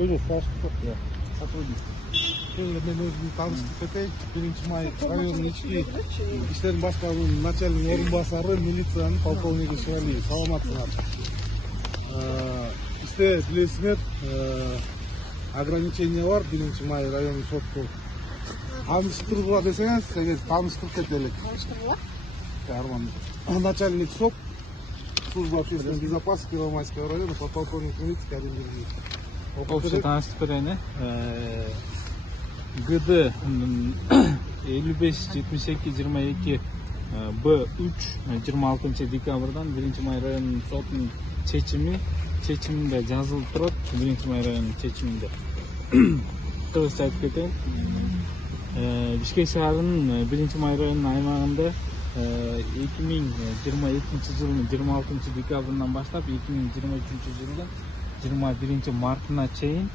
Öyle saçlık ya. Şöyle ben özümü tanıştık eteyim. 1 May rayonun içki işlerin başkanının начальник орынбасары милицияның полковнигі Шевалиев. Саламатсыңар. İşte bilesіңер, ограничение бар 1 May районun соту. Tanıştырғыла десеңіз, егер таныстырып кетелік. Таныстырғыла? Начальник СОП, служба общественной безопасности Первомайского района, подполковник милиции Карим Гергиев. Общий tanıştık bereni. ГД 55-78-22 B3 26 dekabrdan 1 May rayonunun sotunun çeçiminde жазылып тұрады. 1 May rayonunun çeçiminde. Kısaca aytып кетейин. Бишкек шаарынын 1 May rayonunun аймагында 2022 жылдын 26 декабрынан баштап 2023 жылдын 21 мартына чейин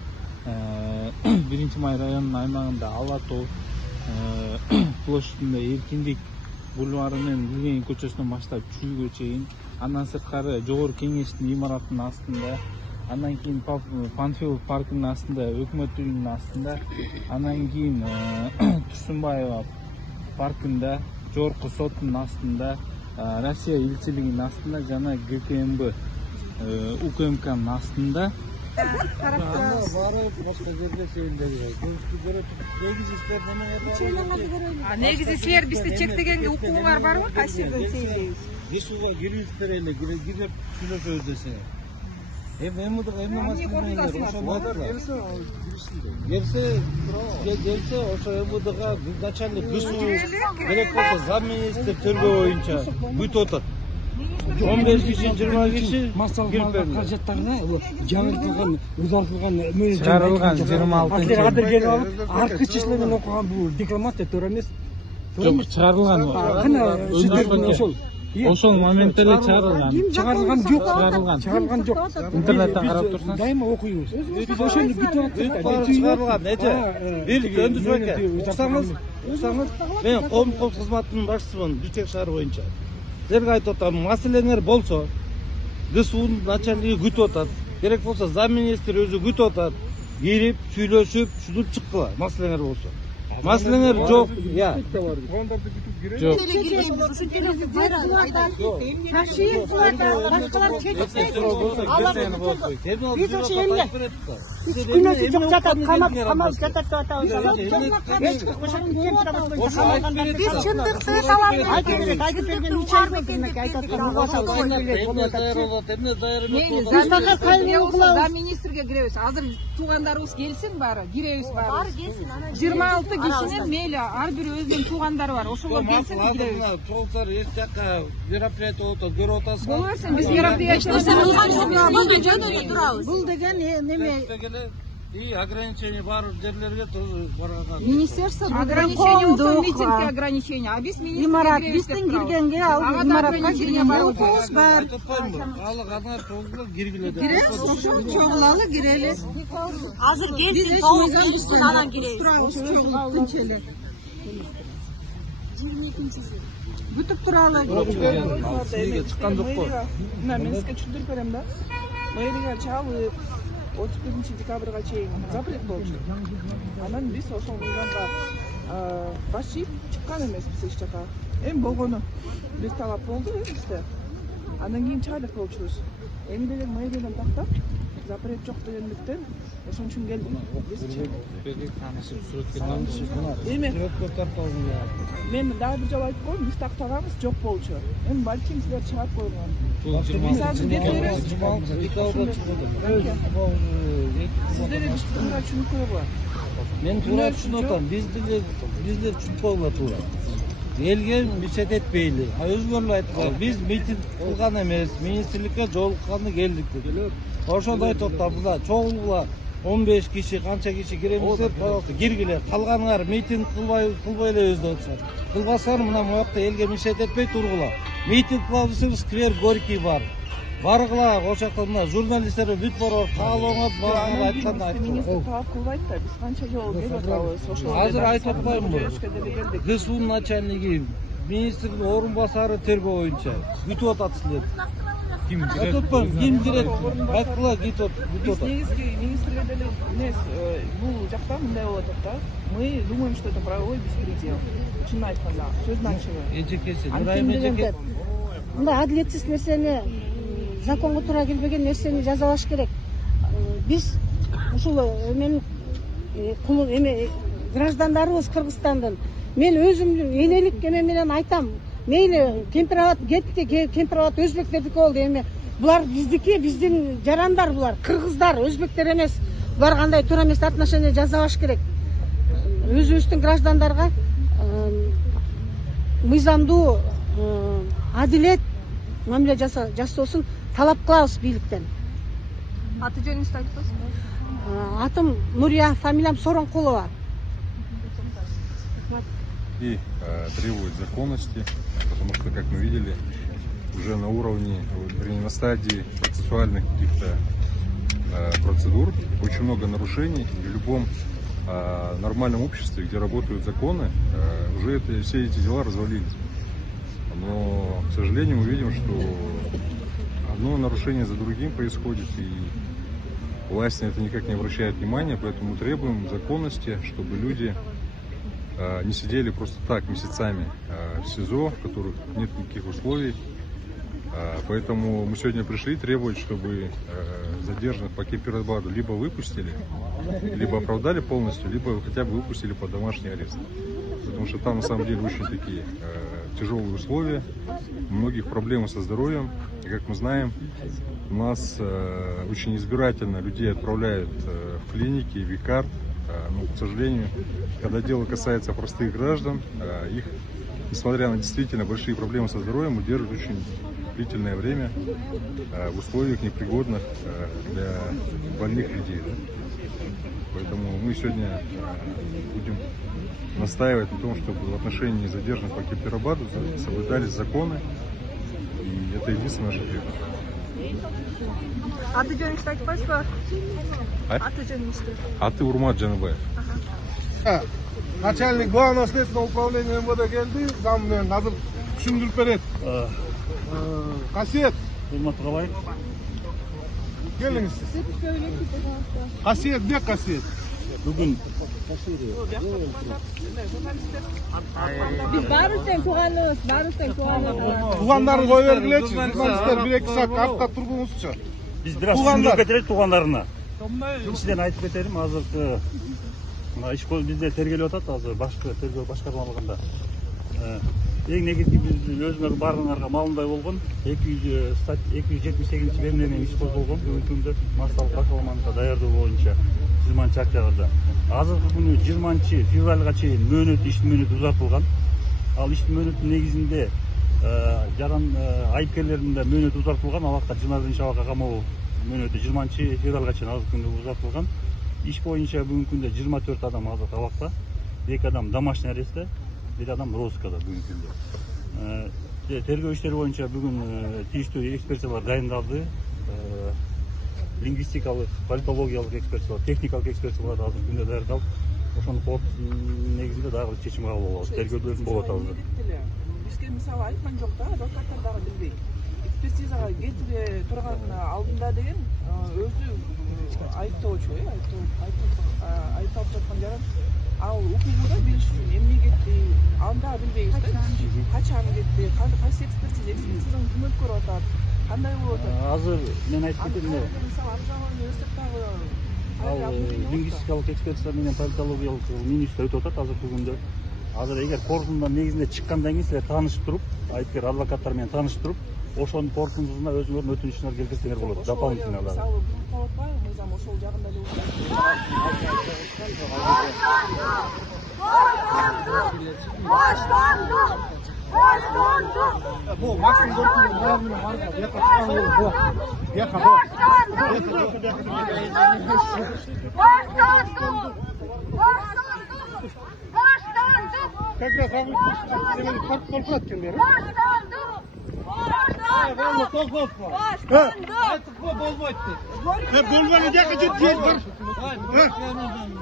1 May rayonunun аймагында Ала Тоо площадында Эркиндик бульварынан Гүлген көчөсүнөн баштап Чүйгө чейин, андан сырткары Жогорку Кеңештин имараттын астында, андан кийин Панфилов паркынын астында, Өкмөт үйүнүн астында, андан кийин Турсунбаева паркында, Жогорку соттун астында, Россия элчилигинин астында жана ГКМБ УКМКнын астында. Негизи силер бизди чектегенге укугуңар барбы? Кайсы жерден сейилдейбиз? Биз суга кириңиздер эле, кирип сүйлөшөбүз десе. Эми келсе, ошо МВДга начальник ГСУ керек болсо замминистр тергөө боюнча бүтүп атат. 15 kişi, 20 kişi массалык каражаттарына жаңыртылган, узартылган Чыгарылган 26 кадыр келип алып, аркы чечилерин окуган бул дипломатия туура эмес. Жок, чыгарылган. Ошол моментте эле чыгарылган жок. Интернеттен карап турсаңыз. Дайыма окуйбуз. Ошону бүтүп атат. чыгарылган, эже. Бир өндүрбөкө. Уксаңыз, мен коомдук кызматтын башчысымын Бишкек шаары боюнча. Силерге айтып атам, маселеңер болсо, ГСУнун начальниги күтүп атат. Керек болсо замминистр өзү күтүп атат. Кирип, сүйлөшүп, шудуп чыккыла, маселеңер болсо. Маселеңер жок, я. Жок. Биз ошо эмне? Күнөөсү жок жатат, камап жатат деп атабыз. Биз чындыкты талап айтып берген замминистрге киребиз. Азыр туугандарыбыз келсин баары, киребиз баары. 26 кишинин мейли ар бир өзүнүн туугандары бар. Ошого келсин киребиз. Чогултар эч жакка мероприятие отуп, көрүп атасыз. Боло берсин, биз мероприятие бул деген неме И ограничение бар жерлерге тоже барган. Министерство ограничение болсо митингге ограничение, а биз имарат биздин киргенге ал имаратка кирген окуубуз бар. Алык ана чогулуп киргиле деп. Киребиз, ошо чогулалы кирели. Азыр келсин, тоозун анан киребиз. Турабыз чогулуп тынчеле. 22-жыл. Бүтүп туралы. Сизге чыккан жокпу? Мен сизге түшүндүрүп берем да. Мэрия чалып 31 декабрга чейин запрет болчу. Анан биз ошол мыйзамга башчы чыккан эмеспиз эч жака. Эми болгону бир талап болду бизде. Андан кийин чыгардык болчубуз. Эми деле мэриядан тактап запрет жок дегендиктен ошон үчүн келдик. Эми мен дагы бир жолу айтып коеюн, биз тактаганбыз жок болчу. Эми балким силер чыгарып койгон. Биз азыр беребиз. Сиздер туура түшүнүп койгула. Мен туура түшүнүп атам. Биздер түшүнүп койгула туура. Элге мисет этпейли. Өзгөрү айткан. Биз митинг кылган эмес, министрликке жолукканды келдик деп. Ошондо айтып атам, мына чогулгула 15 киши, канча киши киремиздер, пожалуйста, киргиле. Калганыңар митинг кылбай эле өздөрүңөр. Кылбасаңар мына буякта элге мисет этпей тургула. Митинг кыла десеңиз, сквер Горький бар. Баргыла, ошол жакта мына журналисттер бүт барып, каалооңор барганда айтканда айткан. Министр талап кылбайт да, биз канча жолу келип атабыз. Ошол азыр айтып атпаймынбы? ГСУнун начальниги, министрдин орун-басары тергөө боюнча күтүп атат силер. Ким кирет? Ким кирет? Айткыла, күтүп атат. Негизги министрлер деле эмес, бул жакта мындай болуп атат да. Мы думаем, что это правовой беспредел. Чынын айтканда, сөздүн ачыгы. Эжекеси, Нурайым эжеке. Мындай адилетсиз нерсени, законго туура келбеген нерсени жазалаш керек. Биз ушул эменин граждандарыбыз Кыргызстандын. Мен өзүмдүн энелик эме менен айтам. Мейли кемпирабад кетти, кемпирабад өзбектердики болду эми. Булар биздики, биздин жарандар булар, кыргыздар, өзбектер эмес. Булар кандай туура эмес отношение жасабаш керек. Өзүбүздүн граждандарга мыйзамдуу, адилет мамиле жасоосун талап кылабыз бийликтен. Аты жөнүңүздү айтып коесузбу? Атым Нурия, фамилиям Соронкулова. И требует законности, потому что, как мы видели, уже на уровне, вернее, на стадии процессуальных каких-то процедур очень много нарушений. И в любом нормальном обществе, где работают законы, уже все эти дела развалились. Но, к сожалению, мы видим, что одно нарушение за другим происходит, и власти на это никак не обращают внимания, поэтому требуем законности, чтобы люди не сидели просто так месяцами в СИЗО, в которых нет никаких условий. Поэтому мы сегодня пришли требовать, чтобы задержанных по Кемпирабаду либо выпустили, либо оправдали полностью, либо хотя бы выпустили под домашний арест. Потому что там на самом деле очень такие тяжелые условия, у многих проблемы со здоровьем. И как мы знаем, у нас очень избирательно людей отправляют в клиники, в ВИКАР. Но, к сожалению, когда дело касается простых граждан, их, несмотря на действительно большие проблемы со здоровьем, удерживают очень длительное время в условиях непригодных для больных людей. Поэтому мы сегодня будем настаивать на том, чтобы в отношении задержанных по Кемпирабаду соблюдались законы, и это единственное наше требование. Аты жөнүңүздү айтып коесузбу? Аты жөнүңүздү? Аты Урмат Жаныбаев. Начальник главного следственного управления МВД келди, зам менен азыр түшүндүрүп берет. Касиет. Урмат калай? Келиңиз. Касиет, бек Касиет. Бүгүн Биз баарыбыздын тууганыбыз, Туугандарын кое бергилечи, журналисттер 1-2 саат артка тургуңузчу. биз бир аз түшүндүрүп кетели туугандарына. Биринчиден айтып кетелим, азыркы мына иш бизде тергелип атат, азыр башкы тергөө башкармалыгында. Эң негизги биз өзүңөр баарыңарга маалымдай болгон 278 бемне менен иш козголгон бүгүнкү күндө массалык башкарманы даярдоо боюнча 20 октябрда. Азыркы күнү 20 февралга чейин мөөнөт иштин мөөнөтү узартылган. Ал иштин мөөнөтүнүн негизинде жаран айыпкерлердин да мөөнөтү узартылган. Алакка 21 абакка камоо мөөнөтү 20 февралга чейин азыркы күндө узартылган. Иш боюнча бүгүнкү күндө 24 адам азыркы абакта, 2 адам домашний арестте, 1 адам розыскада бүгүнкү күндө. Тергөө иштери боюнча бүгүн тийиштүү экспертиялар дайындалды. Лингвистикалык, политологиялык экспертиялар, техникалык экспертиялар азыр күндө даярдалып, ошонун корутундун негизинде дагы чечим кабыл болобуз. Тергөөдөн болот азыр. Бизге мисалы айткан жок да, адвокаттар дагы билбейт. Экспертизага кетире турган алдында деген өзү айыптоочу, айыпталып жаткан жаран ал укугуда билиш үчүн эмне кетти, анда билбейбиз да. Качан кетти, кайсы экспертизанын ким өткөрүп атат, кандай болуп атат. Азыр мен айтып кетем эле. Ал лингвистикалык экспертиза менен политологиялык министр өтүп атат азыркы күндө. Азыр эгер корутундун негизинде чыккандан кийин силер таанышып туруп, айыпкер адвокаттар менен таанышып туруп, ошонун корутундусуна өзүңөрдүн өтүнүчүңөрдү келтирсеңер болот. Дополнительно да. Мисалы Талапбаев мыйзам ошол жагында эле Bu maksimum 4 yıl var.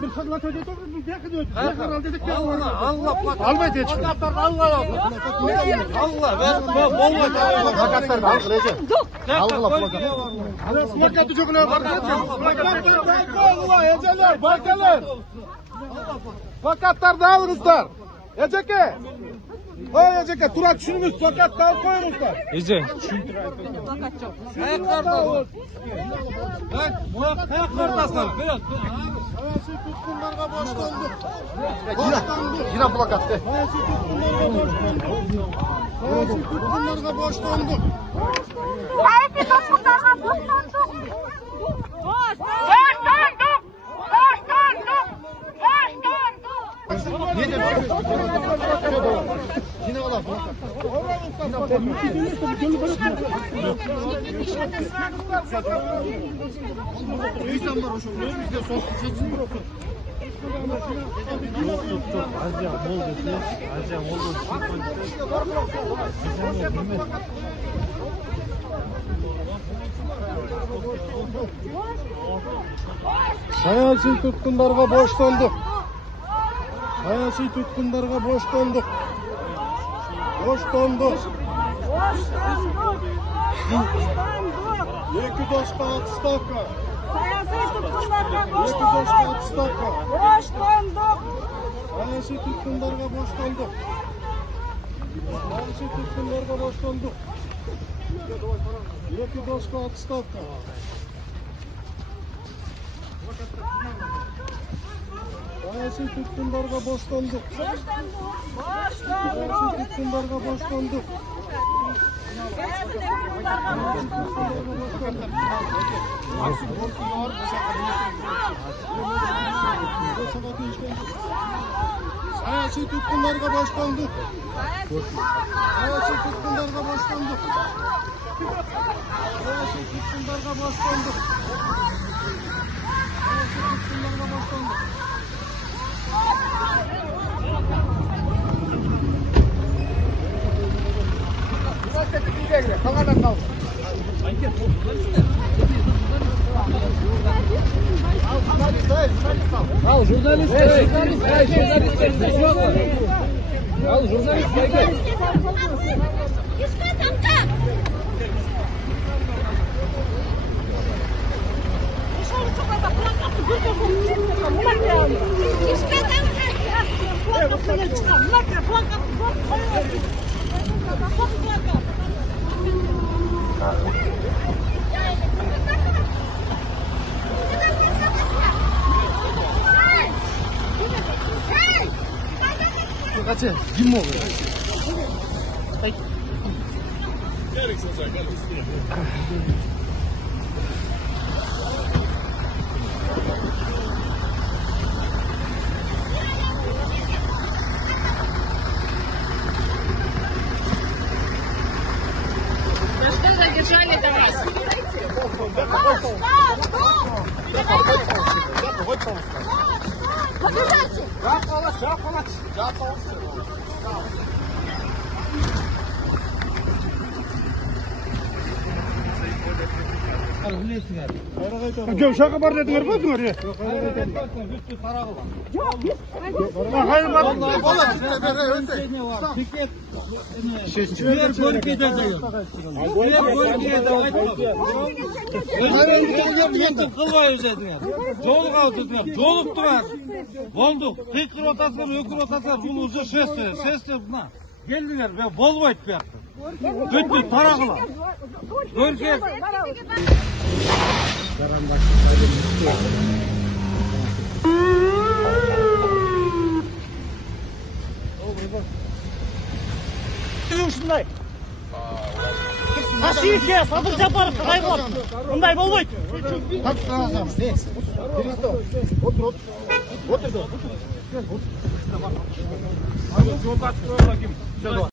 Bir fırlat ödedik mi? Bir yakın ödedik. Yakın al dedik ya. Allah plakat. Almaydı hiç. Plakatlar Allah yok. Allah ben bol Plakatlar da al Recep. Algıla plakat. Plakatı çok ne var? Plakatlar da Allah eceler, bakalar. Plakatlar da alınızlar. Eceke. Oy Eceke, Turat şunumuz plakat da koyunuzlar. Ece. Ayaklarda. Bak ayaklardasın. Biraz. Hayası tutkunlarga boşlandık. Yine plakat de. Hayası tutkunlarga boşlandık. Hayası tutkunlarga boşlandık. Yine ola plakat. Hayasi tutkunlarga boşlandık. Hayasi tutkunlarga boşlandık. Boşlandık. Екі дошқа отставка. Саясий тұтқындарға Екі дошқа отставка. боштандық. Hayasi tutkunlarga boşlandık. Hayasi tutkunlarga boşlandık. Екі дошқа отставка. Hayasi tutkunlarga boşlandık. Hayasi tutkunlarga boşlandık. Hayasi tutkunlarga boşlandık. Hayasi tutkunlarga boşlandık. Hayasi tutkunlarga boşlandık. Hayasi tutkunlarga boşlandık. Al jurnalist. Al jurnalist. Kaçı? Kim mi oluyor? Что задержали до вас? Şaka var dediler mi? Diyor ya. Hayır bak. Diğer bölgede de yok. Diğer bölgede de yok. Kılmayız dediler. Жолук алып dediler. Жолуктуңар. Болдук. Кыйкыр атасыңар, өкүр атасыңар, бул уже шествие. Шествие мына. Келдиңер, болбойт буякта. Бүттү, тарагыла. Көркөз. Ушундай. Ашиевке, Садыр Жапаровқа қай болады? Мындай болмайды. Otur.